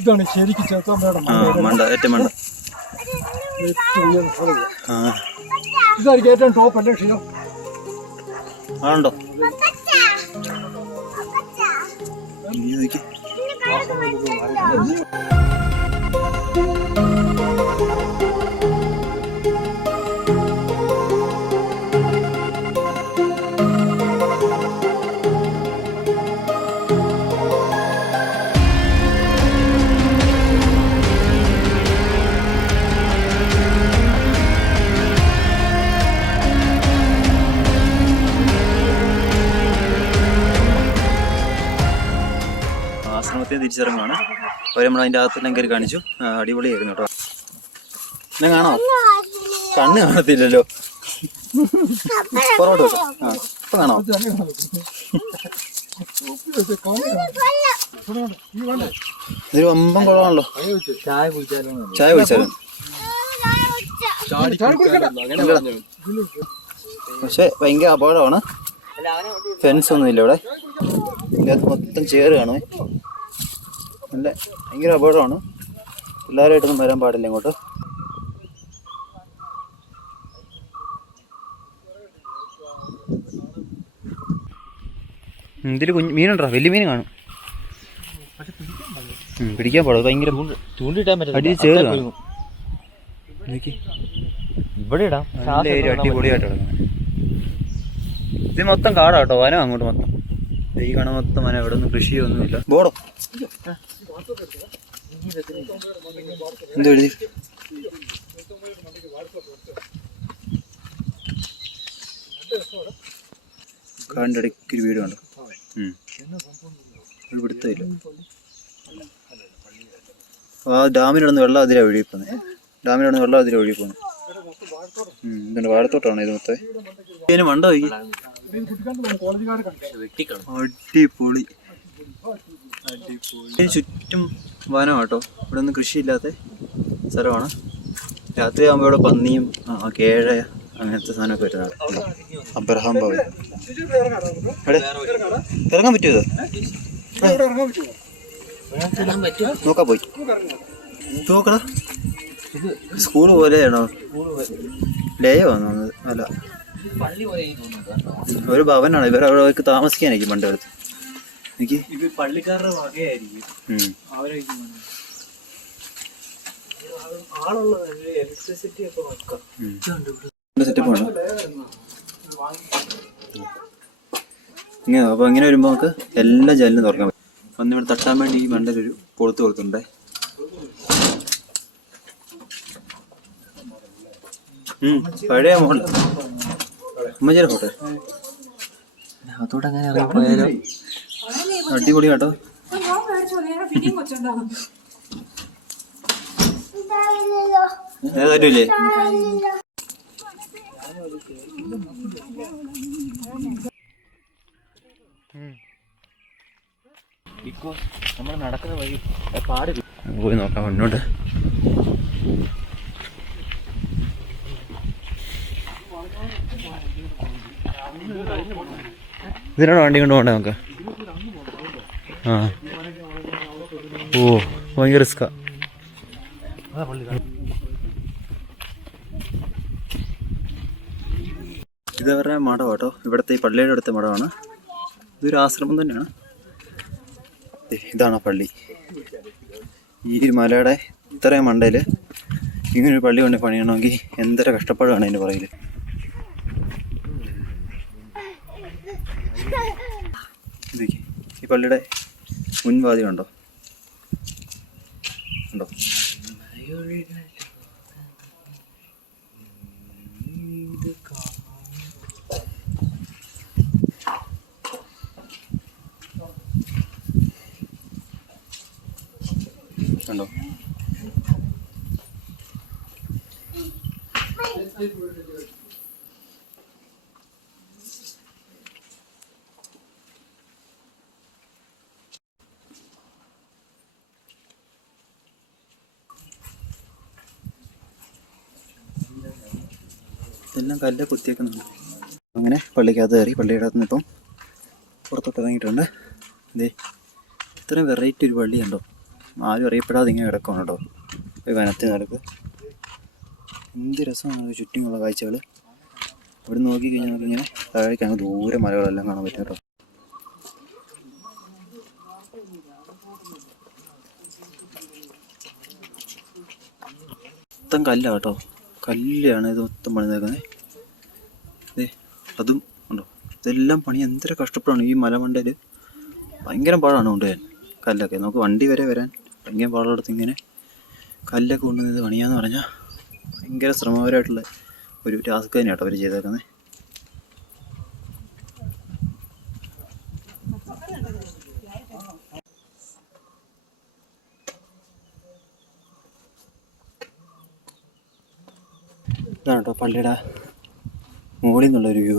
ഇതാണ് ശരിക്കും ചേർത്താൻ മണ്ട ഏറ്റവും മണ്ട ഇതായിരിക്കും ഏറ്റവും ടോപ്പ് അല്ലേ ക്ഷീണം ആണോ ആശ്രമത്തെ തിരിച്ചിറങ്ങുവാണ്. അവർ നമ്മൾ അതിൻ്റെ അകത്തെല്ലാം കയറി കാണിച്ചു. അടിപൊളിയായിരുന്നു കേട്ടോ. എന്നെ കാണോ? കണ്ണ് കാണത്തില്ലല്ലോ. പുറകോട്ട് വെക്കാം. ഇപ്പം കാണോ? ഇതൊരു വമ്പം കുളമാണല്ലോ. ചായ കുടിച്ചാലും പക്ഷെ ഭയങ്കര അപകടമാണ്. ഫെൻസ് ഒന്നുമില്ല ഇവിടെ. ഇതിനകത്ത് മൊത്തം ചേറ് കാണുമേ. നല്ല ഭയങ്കര അപകടമാണ്. പിള്ളേരായിട്ടൊന്നും വരാൻ പാടില്ല ഇങ്ങോട്ട്. ഇതിൽ മീനുണ്ടോ? വലിയ മീൻ കാണും. പിടിക്കാൻ പാടും. ഭയങ്കര ചൂണ്ടിട്ടാൻ പറ്റും. ചേറ് കാണും. ഇവിടെ ഇടാം. അടിപൊളിയായിട്ട് കിടക്കുന്നത്. ഇത് മൊത്തം കാടാട്ടോ. വനം അങ്ങോട്ട് മൊത്തം. ഈ കാണാൻ മൊത്തം വനം. ഇവിടെ ഒന്നും കൃഷിയൊന്നുമില്ല. ബോർഡോ എന്തോ എഴുതി? കാടിൻ്റെ ഇടയ്ക്ക് ഒരു വീട് കണ്ടു. ഒരു പിടുത്തമില്ല. ആ ഡാമിലിടന്ന് വെള്ളം അതിലാണ് ഒഴുകിപ്പോകുന്നത്. ഡാമിലിടന്ന് വെള്ളം അതിലാണ് ഒഴുകിപ്പോകുന്നത്. ഇതുണ്ട് വാഴത്തോട്ടാണ് ഇത് മൊത്തം. ഇതിന് മണ്ട വയ്ക്കി. അടിപൊളി. ഇതിന് ചുറ്റും വനം കേട്ടോ. ഇവിടെ ഒന്നും കൃഷിയില്ലാത്ത സ്ഥലമാണ്. രാത്രി ആകുമ്പോൾ ഇവിടെ പന്നിയും കേഴ അങ്ങനത്തെ സാധനമൊക്കെ വരുന്നതാണ്. അബ്രഹാം ഭവൻ. ഇവിടെ ഇറങ്ങാൻ പറ്റുമോ? നോക്കാൻ പോയി നോക്കടാ. സ്കൂള് പോലെയാണോ? ഡേ വന്നു. അല്ല, ഒരു ഭവനാണ്. ഇവരവിടെ താമസിക്കാനായിരിക്കും പണ്ട് അടുത്ത്. എനിക്ക് പള്ളിക്കാരുടെ വകയായിരിക്കും. സെറ്റപ്പാണ്. അപ്പൊ ഇങ്ങനെ വരുമ്പോ നമുക്ക് എല്ലാ ജനലും തുറക്കാൻ പറ്റും. ഒന്ന് ഇവിടെ തട്ടാൻ വേണ്ടി ഈ മണ്ടലൊരു കൊളുത്ത് കൊടുത്തിട്ടുണ്ടേ. പഴയ മോള് അമ്മച്ചിയുടെ ഫോട്ടോ. അതോടെ പോയാലോ? അടിപൊളി കേട്ടോ. ഏതായിട്ടില്ലേ? നമ്മൾ നടക്കുന്ന വഴി പാടില്ല. പോയി നോക്കാം മുന്നോട്ട്. ഇതിനാണ് വണ്ടി കൊണ്ട് പോകണ്ടേ നമുക്ക്? ഓ ഭയങ്കര റിസ്കാ. ഇത് അവരുടെ മഠം കേട്ടോ. ഇവിടുത്തെ ഈ പള്ളിയുടെ അടുത്ത മഠമാണ്. ഇതൊരു ആശ്രമം തന്നെയാണ്. ഇതാണ് പള്ളി. ഈ മലയുടെ ഇത്രയും മണ്ടയിൽ ഇങ്ങനൊരു പള്ളി കൊണ്ട് പണിയണമെങ്കിൽ എന്തൊരു കഷ്ടപ്പാടാണ് അതിന് പറയില്. ഈ പള്ളിയുടെ മുൻവാതി ഉണ്ടോ? ഉണ്ടോ? ഉണ്ടോ? ഇതെല്ലാം കല്ല് കുത്തിയേക്കുന്നുണ്ട്. അങ്ങനെ പള്ളിക്കകത്ത് കയറി. പള്ളിയുടെ അകത്ത് നിന്ന് ഇപ്പം പുറത്തോട്ട് ഇറങ്ങിയിട്ടുണ്ട്. ഇതേ ഇത്രയും വെറൈറ്റി ഒരു പള്ളിയുണ്ടോ? ആരും അറിയപ്പെടാതെ ഇങ്ങനെ കിടക്കണം കേട്ടോ ഒരു വനത്തിൽ നടക്ക്. എന്ത് രസമാണ് ചുറ്റുമുള്ള കാഴ്ചകൾ. ഇവിടെ നോക്കിക്കഴിഞ്ഞാൽ നമുക്കിങ്ങനെ താഴേക്ക് അങ്ങ് ദൂരെ മലകളെല്ലാം കാണാൻ പറ്റും കേട്ടോ. മൊത്തം കല്ലാണ് കേട്ടോ, കല്ലാണ് ഇത് മൊത്തം പണിതേക്കുന്നത്. അതും ഉണ്ടോ, ഇതെല്ലാം പണി എന്തൊരു കഷ്ടപ്പെടാണ്. ഈ മലമണ്ടയിൽ ഭയങ്കര പാടാണ് കൊണ്ടുവരാൻ കല്ലൊക്കെ. നമുക്ക് വണ്ടി വരെ വരാൻ ഭയങ്കര പാടുള്ളടത്ത് ഇങ്ങനെ കല്ലൊക്കെ കൊണ്ടുവന്നത് പണിയാന്ന് പറഞ്ഞാൽ ഭയങ്കര ശ്രമകരമായിട്ടുള്ള ഒരു ടാസ്ക് തന്നെയാണ് കേട്ടോ അവർ ചെയ്തേക്കുന്നത്. ഇതാണ് കേട്ടോ പള്ളിയുടെ മുകളിൽ നിന്നുള്ളൊരു വ്യൂ.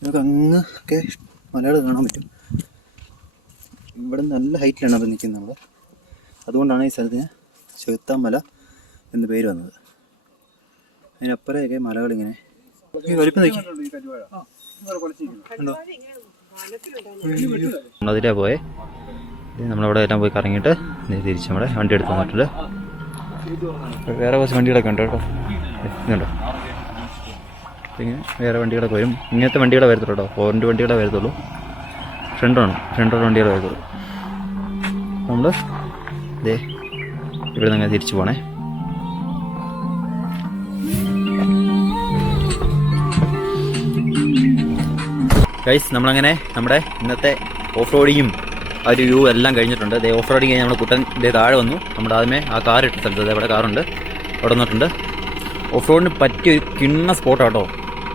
നമുക്ക് അങ്ങ് ഒക്കെ മലകൾ കാണാൻ പറ്റും. ഇവിടെ നല്ല ഹൈറ്റിലാണ് അപ്പോൾ നിൽക്കുന്നത് നമ്മൾ. അതുകൊണ്ടാണ് ഈ സ്ഥലത്തിന് ചെകുത്താമല എന്ന് പേര് വന്നത്. അതിനപ്പുറമൊക്കെ മലകളിങ്ങനെ വലിപ്പം നിൽക്കും. അതിലേ പോയെ നമ്മളവിടെ എല്ലാം പോയി കറങ്ങിയിട്ട് തിരിച്ച് നമ്മുടെ വണ്ടി എടുത്ത് വന്നിട്ടുണ്ട്. വേറെ കുറച്ച് വണ്ടികളൊക്കെ ഉണ്ട് കേട്ടോ. ഇതുണ്ടോ, ഇങ്ങനെ വേറെ വണ്ടികളൊക്കെ വരും. ഇങ്ങനത്തെ വണ്ടികളെ വരത്തുള്ളൂ കേട്ടോ, 4 വണ്ടികളെ വരത്തുള്ളൂ. ഫ്രണ്ടോട് വണ്ടികളെ വരത്തുള്ളൂ. നമ്മൾ ഇതേ ഇവിടെ നിന്ന് തിരിച്ചു പോകണേ. ഗൈസ് നമ്മളങ്ങനെ നമ്മുടെ ഇന്നത്തെ ഓഫ് റോഡിങ്ങും ആ ഒരു വ്യൂ എല്ലാം കഴിഞ്ഞിട്ടുണ്ട്. ദേ ഓഫ് റോഡിങ് കഴിഞ്ഞ് നമ്മൾ കുട്ടൻ ഇതേ താഴെ വന്നു. നമ്മുടെ ആദ്യമേ ആ കാർ ഇട്ട സ്ഥലത്ത് അവിടെ കാറുണ്ട്, അവിടെ വന്നിട്ടുണ്ട്. ഓഫ് റോഡിന് പറ്റിയൊരു കിണ്ണ സ്പോട്ടാണ് കേട്ടോ.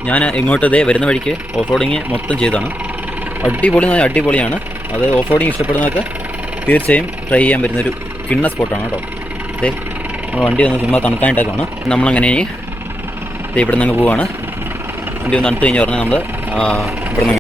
ഞാൻ ഇങ്ങോട്ട് ഇതേ വരുന്ന വഴിക്ക് ഓഫ് റോഡിങ് മൊത്തം ചെയ്തതാണ്. അടിപൊളിയാണ്. അത് ഓഫ് റോഡിങ് ഇഷ്ടപ്പെടുന്നതൊക്കെ തീർച്ചയായും ട്രൈ ചെയ്യാൻ വരുന്നൊരു കിണ്ണ സ്പോട്ടാണ് കേട്ടോ. അതെ നമ്മൾ വണ്ടി ഒന്ന് ചുമ്മാ തണുക്കാനായിട്ടൊക്കെയാണ്. നമ്മളങ്ങനെ ഇവിടെ നിന്ന് പോവുകയാണ്. വണ്ടി ഒന്ന് തണുത്ത് കഴിഞ്ഞ് പറഞ്ഞാൽ നമ്മൾ ഇവിടെ നിന്ന്